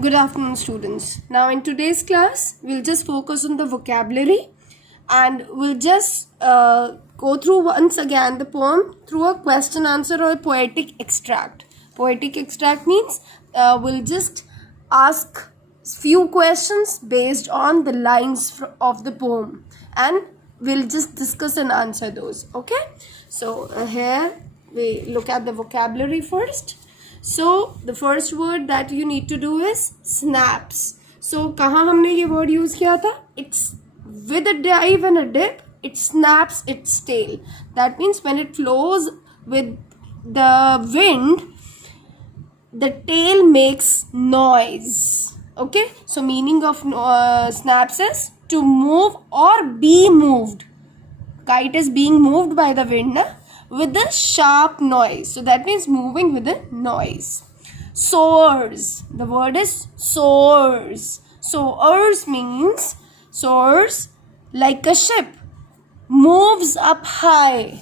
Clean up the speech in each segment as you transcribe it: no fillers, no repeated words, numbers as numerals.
Good afternoon, students. Now, in today's class, we'll just focus on the vocabulary and we'll just go through once again the poem through a question answer or a poetic extract. Poetic extract means we'll just ask few questions based on the lines of the poem and we'll just discuss and answer those. Okay? So, here we look at the vocabulary first. So the first word that you need to do is snaps. So कहाँ हमने ये word use किया था? It's with a dive and a dip. It snaps its tail. That means when it flows with the wind, the tail makes noise. Okay. So meaning of snaps is to move or be moved. Kite is being moved by the wind, na? With a sharp noise. So that means moving with a noise. Soars. The word is soars. Soars means soars like a ship. Moves up high.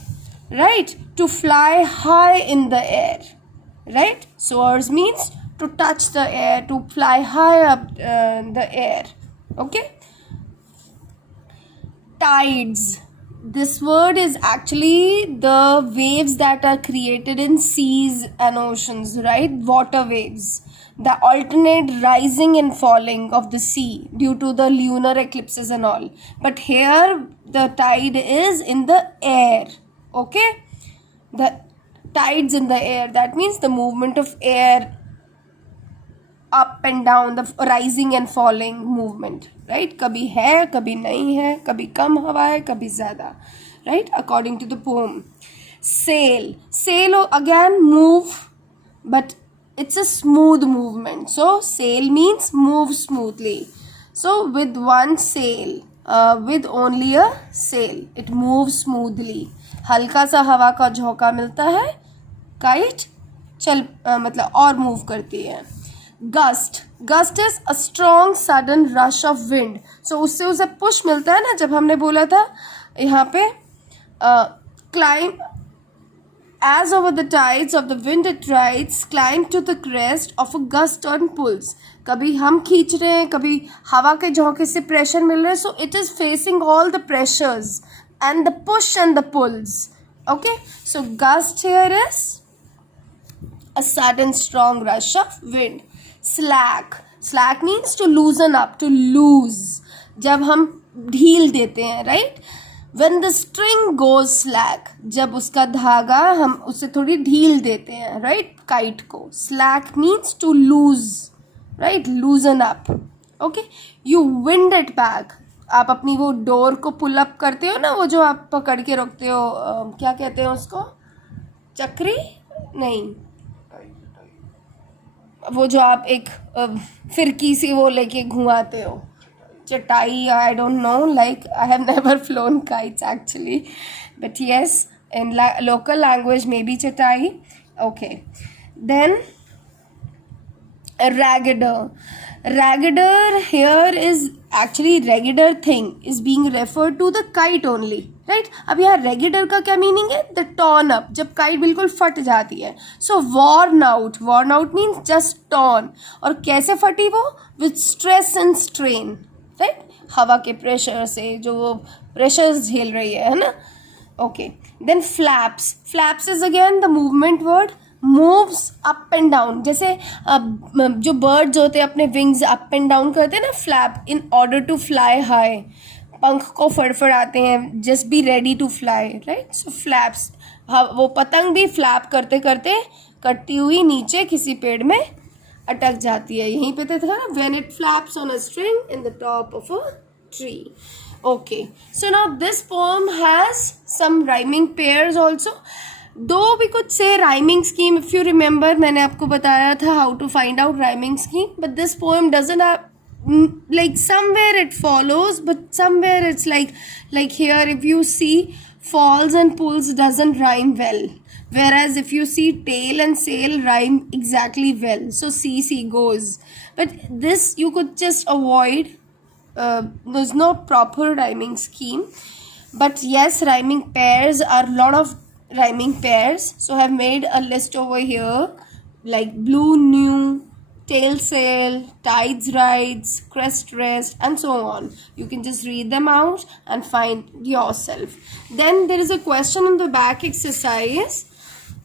Right? To fly high in the air. Right? Soars means to touch the air, to fly high up the air. Okay? Tides. This word is actually the waves that are created in seas and oceans, right? Water waves. The alternate rising and falling of the sea due to the lunar eclipses and all. But here the tide is in the air. Okay? The tides in the air. That means the movement of air up and down, the rising and falling movement, right? कभी है, कभी नहीं है, कभी कम हवा है, कभी ज़्यादा, right? According to the poem. Sail. Sail again move, but it's a smooth movement. So sail means move smoothly. So with one sail, with only a sail, it moves smoothly. हल्का सा हवा का झोंका मिलता है, kite चल मतलब और move करती है. Gust. Gust is a strong sudden rush of wind. So उससे उसे push मिलता है ना, जब हमने बोला था यहाँ पे climb as over the tides of the wind it rides, climb to the crest of a gust and pulls. कभी हम खींच रहे हैं, कभी हवा के झोंके से pressure मिल रहा है. So it is facing all the pressures and the push and the pulls. Okay. So gust here is a sudden strong rush of wind. Slack. Slack means to loosen up, to lose. जब हम ढील देते हैं, right? When the string goes slack, जब उसका धागा हम उसे थोड़ी ढील देते हैं, right? Kite को. Slack means to lose, right? Loosen up. Okay? You wind it back. आप अपनी वो डोर को पुल अप करते हो ना, वो जो आप पकड़ के रखते हो, क्या कहते हैं उसको? चक्री? नहीं, वो जो आप एक फिरकी सी वो लेके घुमाते हो, चटाई. I don't know, like I have never phloem kites actually, but yes, in local language maybe चटाई. Okay, then a raggider. Raggider here is actually regular thing is being referred to the kite only, right? अब यहाँ raggider का क्या meaning है? The torn up, जब kite बिल्कुल फट जाती है. So worn out. Worn out means just torn. और कैसे फटी वो? With stress and strain, right? हवा के pressure से जो वो pressures झेल रही है ना? Okay. Then flaps. Flaps is again the movement word. Moves up and down. जैसे जो birds होते हैं अपने wings up and down करते हैं ना, flap in order to fly high. पंख को फड़फड़ाते हैं, just be ready to fly, right? So flaps. वो पतंग भी flap करते करते कटती हुई नीचे किसी पेड़ में अटक जाती है. यहीं पे था ना, when it flaps on a string in the top of a tree. Okay. So now this poem has some rhyming pairs also. Though we could say rhyming scheme, if you remember, मैंने आपको बताया था how to find out rhyming scheme, but this poem doesn't have, like somewhere it follows, but somewhere it's like here if you see falls and pulls doesn't rhyme well, whereas if you see tail and sail rhyme exactly well. So see goes, but this you could just avoid. There's no proper rhyming scheme, but yes, rhyming pairs are a lot of rhyming pairs. So I have made a list over here, like blue, new, tail sail, tides rides, crest rest, and so on. You can just read them out and find yourself. Then there is a question on the back exercise.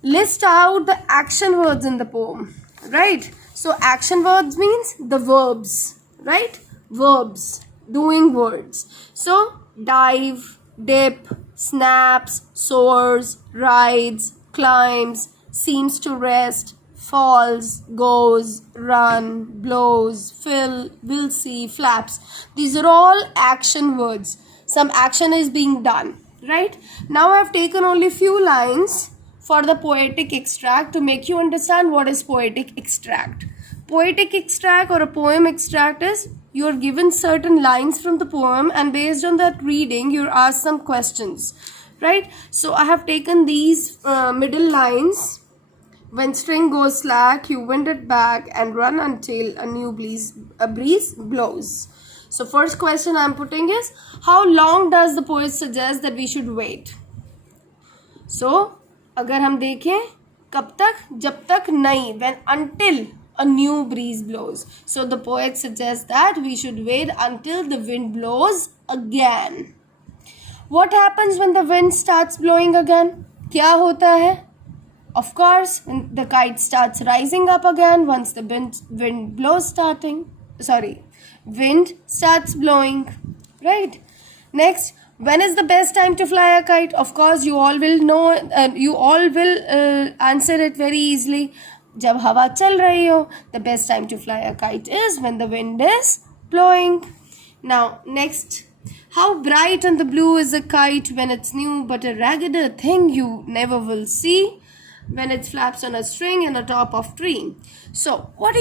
List out the action words in the poem, right? So action words means the verbs, right? Verbs, doing words. So dive, dip, snaps, soars, rides, climbs, seems to rest, falls, goes, run, blows, fill, will see, flaps. These are all action words. Some action is being done, right? Now I have taken only few lines for the poetic extract to make you understand what is poetic extract. Poetic extract or a poem extract is you are given certain lines from the poem, and based on that reading you're asked some questions, right? So I have taken these middle lines. When string goes slack, you wind it back and run until a breeze blows. So first question I'm putting is, how long does the poet suggest that we should wait? So अगर हम देखें कब तक, जब तक नहीं, when until a new breeze blows. So the poet suggests that we should wait until the wind blows again. What happens when the wind starts blowing again? क्या होता है? Of course, the kite starts rising up again once the wind starts blowing, right? Next, when is the best time to fly a kite? Of course, you all will know, answer it very easily. जब हवा चल रही हो, the best time to fly a kite is when the wind is blowing. Now, next, how bright and the blue is a kite when it's new, but a raggeder thing you never will see when it flaps on a string and a top of tree. So what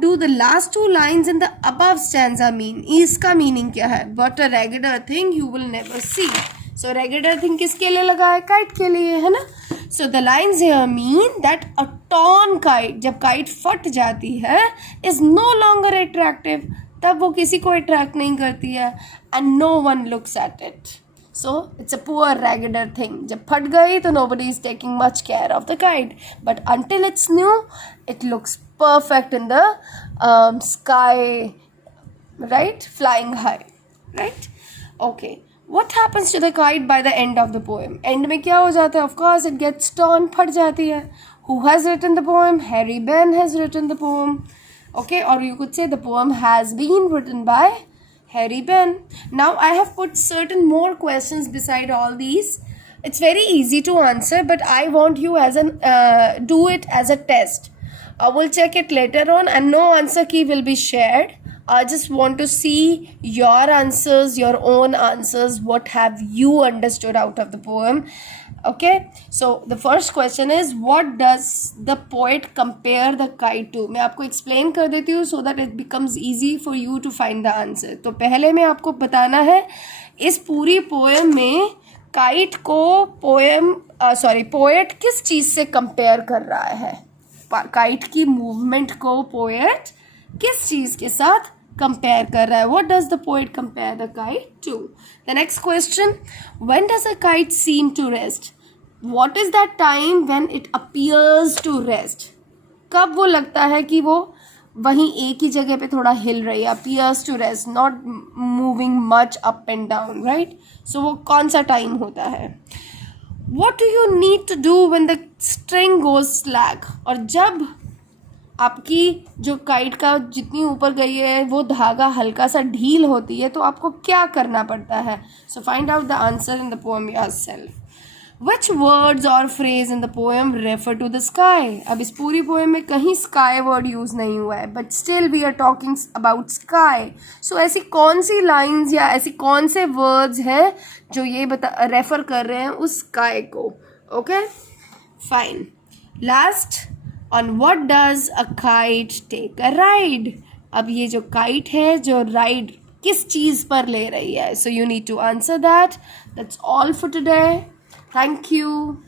do the last two lines in the above stanza mean? इसका meaning क्या है? But a raggeder thing you will never see. So raggeder thing किसके लिए लगा है? Kite के लिए, है ना? So the lines here mean that a torn kite, जब kite फट जाती है, is no longer attractive. तब वो किसी को attract नहीं करती है, and no one looks at it. So it's a poor raggeder thing. जब फट गई तो nobody is taking much care of the kite. But until it's new, it looks perfect in the sky, right? Flying high, right? Okay. What happens to the kite by the end of the poem? End में क्या हो जाता है? Of course, it gets torn, फट जाती है. Who has written the poem? Harry Ben has written the poem. Okay, or you could say the poem has been written by Harry Ben. Now I have put certain more questions beside all these. It's very easy to answer, but I want you do it as a test. I will check it later on, and no answer key will be shared. I just want to see your answers, your own answers. What have you understood out of the poem? Okay, so the first question is, what does the poet compare the kite to? मैं आपको explain कर देती हूँ so that it becomes easy for you to find the answer. तो पहले में आपको बताना है इस पूरी poem में kite को poet किस चीज़ से compare कर रहा है? Kite की movement को poet किस चीज़ के साथ compare कर रहा है? What does the poet compare the kite to? The next question, when does a kite seem to rest? What is that time when it appears to rest? कब वो लगता है कि वो वहीं एक ही जगह पे थोड़ा हिल रही है? Appears to rest, not moving much up and down, right? So वो कौन सा time होता है? What do you need to do when the string goes slack? और जब आपकी जो काइट का जितनी ऊपर गई है वो धागा हल्का सा ढील होती है, तो आपको क्या करना पड़ता है? So find out the answer in the poem yourself. Which words or phrase in the poem refer to the sky? अब इस पूरी पोएम में कहीं sky word यूज़ नहीं हुआ है, but still we are talking about sky. So ऐसी कौन सी lines या ऐसी कौन से words है जो ये रेफर कर रहे हैं उस sky को? Okay, fine. Last, on what does a kite take a ride? अब ये जो kite है जो ride किस चीज़ पर ले रही है? So you need to answer that. That's all for today. Thank you.